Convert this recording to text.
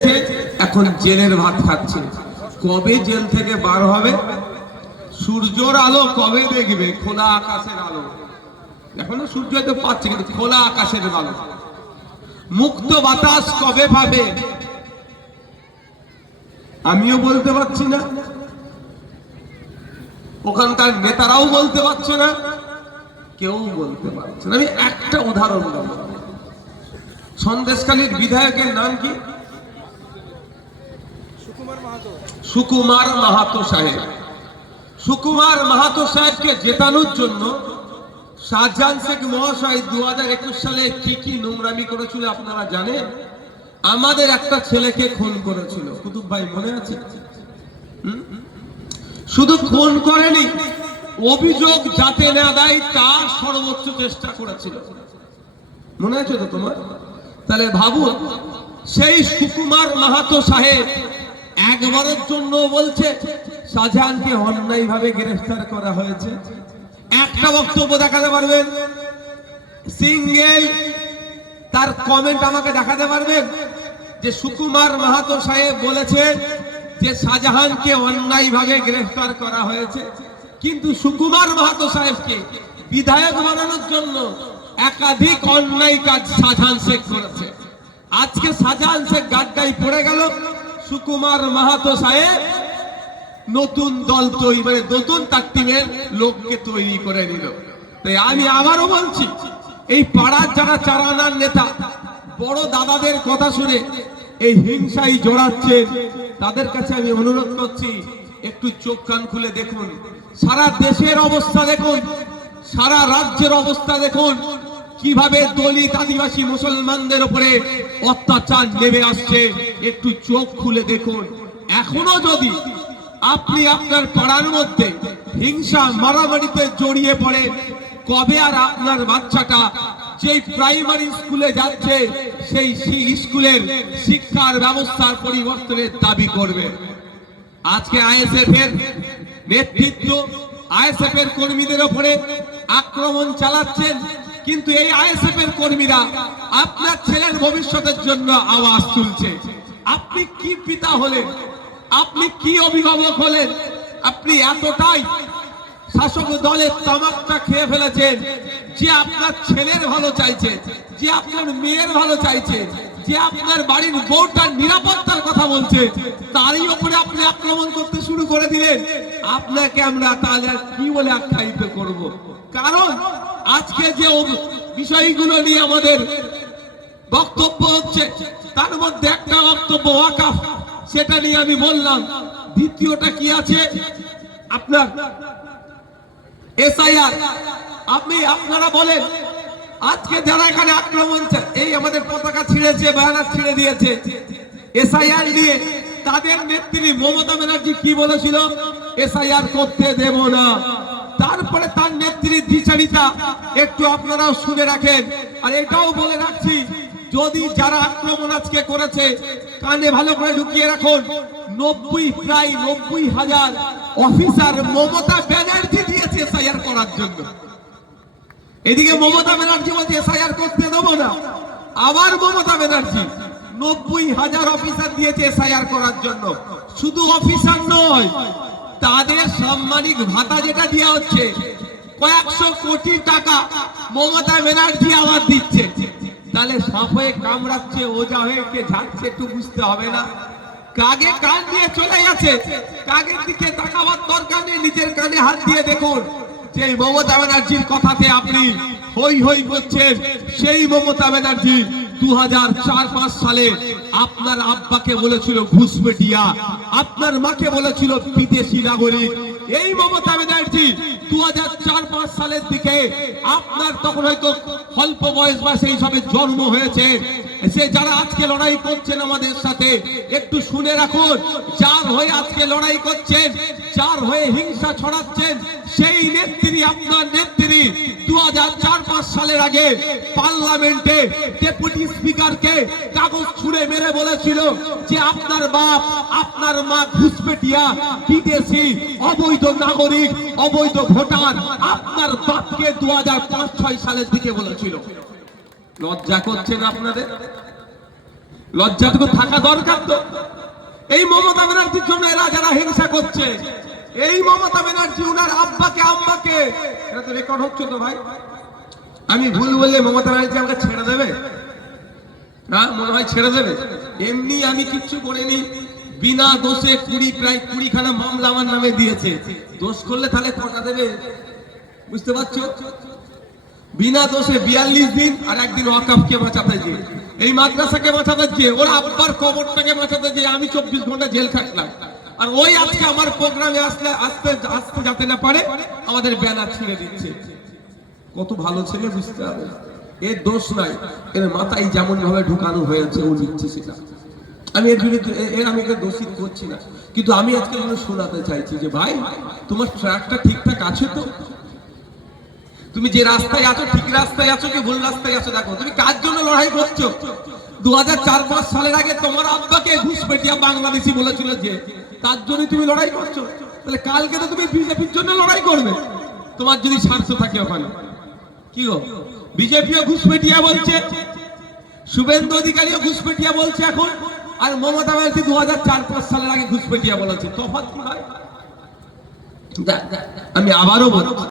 এখন জেলের ভাত খাচ্ছে। কবে জেল থেকে বার হবে? সূর্যের আলো কবে দেখবে? খোলা আকাশের আলো। এখনো সূর্য তো পাচ্ছে, কিন্তু খোলা আকাশের আলো। মুক্ত বাতাস কবে পাবে? আমিও বলতে পারছি না, ওখানকার নেতারাও বলতে পারছে না, কেউ বলতে পারছে না। আমি একটা উদাহরণ দেব। সন্দেশখালীর বিধায়কের নাম কি? সুকুমার মাহাতো সাহেব। সুকুমার মাহাতো সাহেবকে জেতানোর জন্য শাহজাহান শেখ মহাশয় 2021 সালে কি কি নোংরামি করেছিল আপনারা জানেন? আমাদের একটা ছেলেকে খুন করেছিল। কুতুব ভাই মনে আছে? শুধু খুন করেনি, অভিযোগ যাতে না দেয় তার সর্বোচ্চ চেষ্টা করেছিল। মনে আছে তো তোমার? তাহলে ভাবুন, সেই সুকুমার মাহাতো সাহেব একবারের জন্য বলছে শাহজাহানকে অন্যায়ভাবে গ্রেফতার করা হয়েছে? একটা বক্তব্য দেখাতে পারবেন? সিঙ্গেল তার কমেন্ট আমাকে দেখাতে পারবেন যে সুকুমার মাহাতো সাহেব বলেছে যে শাহজাহানকে অন্যায়ভাবে গ্রেফতার করা হয়েছে? কিন্তু সুকুমার মাহাতো সাহেবকে বিধায়ক বানানোর জন্য একাধিক অন্যায় কাজ শাহজাহান শেখ করেছে। আজকে শাহজাহান শেখ গাড্ডায় পড়ে গেল, সুকুমার মাহাতো সাহেব নতুন দল তৈরি করে নতুন তাকতিমের লোককে তৈরি করে নিল। তাই আমি আবারও বলছি, এই পাড়ার যারা চারানার নেতা বড় দাদাদের কথা শুনে এই হিংসাই জোড়াচ্ছে, তাদের কাছে আমি অনুরোধ করছি একটু চোখ কান খুলে দেখুন। সারা দেশের অবস্থা দেখুন, সারা রাজ্যের অবস্থা দেখুন, কিভাবে দলিত আদিবাসী মুসলমানদের উপরে অত্যাচার নেমে আসছে। একটু চোখ খুলে দেখুন। এখনো যদি আপনি আপনার পাড়ার মধ্যে হিংসা মারামারিতে জড়িয়ে পড়ে, কবে আর আপনার বাচ্চাটা যে প্রাইমারি স্কুলে যাচ্ছে সেই স্কুলের শিক্ষার ব্যবস্থার পরিবর্তনের দাবি করবে? আজকে আইএসএফ এর নেতৃত্ব আইএসএফ এর কর্মীদের উপরে আক্রমণ চালাচ্ছেন, কিন্তু এই আইএসএফ এর কর্মীরা আপনার ছেলের ভবিষ্যতের জন্য আওয়াজ তুলছে। আপনি কি পিতা হলেন? আপনি কি অভিভাবক হলেন? আপনি এতটাই শাসক দলের তামাকটা খেয়ে ফেলেছেন যে আপনার ছেলের ভালো চাইছে, যে আপনার মেয়ের ভালো চাইছে, যে আপনার বাড়ির বউটার নিরাপত্তার কথা বলছে, তারই উপরে আপনি আক্রমণ করতে শুরু করে দিলেন। আপনাকে আমরা তাহলে কি বলে আখ্যায়িত করব? কারণ আজকে যে বিষয়গুলো নিয়ে আমাদের বক্তব্য হচ্ছে, তার মধ্যে একটা বক্তব্য ওয়াকফ, সেটা নিয়ে আমি বললাম। দ্বিতীয়টা কি আছে? আপনার এসআইআর। আপনারা বলেন, আজকে যারা এখানে আক্রমণ, এই আমাদের পতাকা ছিঁড়েছে, ব্যানার ছিঁড়ে দিয়েছে এসআইআর নিয়ে, তাদের নেত্রী মমতা ব্যানার্জি কি বলেছিল? এসআইআর করতে দেব না। তারপরে তার নেত্রীর দ্বিচারিতা একটু আপনারাও শুনে রাখেন। আর এটাও বলে রাখছি, যদি যারা আক্রমণ আজকে করেছে কানে ভালো করে ঢুকিয়ে রাখুন, প্রায় 90,000 অফিসার মমতা ব্যানার্জি দিয়েছে এসআইআর করার জন্য। এদিকে মমতা ব্যানার্জি বলছে এসআইআর করতে দেবো না, আবার মমতা ব্যানার্জি 90,000 অফিসার দিয়েছে এসআইআর করার জন্য। শুধু অফিসার নয়, তাদের সাম্মানিক ভাতা যেটা দেওয়া হচ্ছে কয়েকশো কোটি টাকা মমতা ব্যানার্জি আবার দিচ্ছে। তাহলে সাপ হয়ে কামড়াচ্ছে, ওজা হয়ে কে ঝাড়ছে একটু বুঝতে হবে না? কাগে কান দিয়ে চলে গেছে, কাগের দিকে তাকাবার দরকার নেই, নিজের কানে হাত দিয়ে দেখুন যে মমতা ব্যানার্জির কথাতে আপনি হই হই করছেন। সেই মমতা ব্যানার্জি 2004-5 সালে আপনার আব্বাকে বলেছিল ঘুষপেটিয়া, আপনার মাকে বলেছিল বিদেশি নাগরিক। এই মমতা ব্যানার্জি 2004-5 সালের দিকে আপনার তখন হয়তো অল্প বয়স বা সেই সবে জন্ম হয়েছে, সে যারা আজকে লড়াই করছেন আমাদের সাথে, একটু শুনে রাখুন, যার হয়ে আজকে লড়াই করছেন, যার হয়ে হিংসা ছড়াচ্ছেন, সেই নেত্রী, আপনার নেত্রী 2004-5 সালের আগে পার্লামেন্টে ডেপুটি স্পিকারকে কাগজ ছুঁড়ে মেরে বলেছিল যে আপনার বাপ, আপনার মা ঘুষপেটিয়া, বিদেশি, অবৈধ নাগরিক, অবৈধ ভোটার। আপনার বাপকে 2005-6 সালের দিকে বলেছিল। লজ্জা করছেন আপনাদের? লজ্জাটুকু থাকা দরকার তো। এই মমতা ব্যানার্জির জন্য এরা যারা হিংসা করছে, এই মমতা ব্যানার্জি উনার আব্বাকে আম্মাকে, এটা তো রেকর্ড হচ্ছে তো ভাই। আমি ভুল বললে মমতা ব্যানার্জি আমাকে ছেড়ে দেবে না? মনে হয় ছেড়ে দেবে? এমনি আমি কিচ্ছু করিনি, বিনা দোষে প্রায় 20খানা মামলা আমার নামে দিয়েছে। দোষ করলে তাহলে কটা দেবে বুঝতে পারছো? বিনা দোষে 42 দিন আর একদিন ওয়াকফকে বাঁচাতে গিয়ে, এই মাদ্রাসাকে বাঁচাতে গিয়ে, ওর আব্বার কবরটাকে বাঁচাতে গিয়ে আমি 24 ঘন্টা জেল খাটলাম। আর ওই আজকে আমার প্রোগ্রামে আসতে যাতে না পারে আমাদের ব্যানার ছিঁড়ে দিচ্ছে। কত ভালো ছেলে বুঝতে হবে, এর দোষ নাই, এর মাথায় যেমন ভাবে ঢুকানো হয়েছে ও নিচ্ছে সেটা। আমি এর বিরুদ্ধে আমি একে দোষী করছি না, কিন্তু আমি আজকে শোনাতে চাইছি যে ভাই তোমার ট্র্যাকটা ঠিকঠাক আছে তো? তুমি যে রাস্তায় আছো ঠিক রাস্তায় আছো কি ভুল রাস্তায় আছো? দেখো তুমি কার জন্য লড়াই করছো। 2004-5 সালের আগে তোমার আব্বাকে ঘুষপেটিয়া বাংলাদেশি বলেছিল যে, তার জন্য তুমি লড়াই করছো। তাহলে কালকে তো তুমি বিজেপির জন্য লড়াই করবে, তোমার যদি স্বার্থ থাকে ওখানে। কি গো, বিজেপিও ঘুষপেটিয়া বলছে, শুভেন্দু অধিকারীও ঘুষপেটিয়া বলছে এখন, আর মমতা ব্যানার্জি 2004-5 সালের আগে ঘুষপেটিয়া বলেছে। তফাৎ কি ভাই? আমি আবারও বলছি,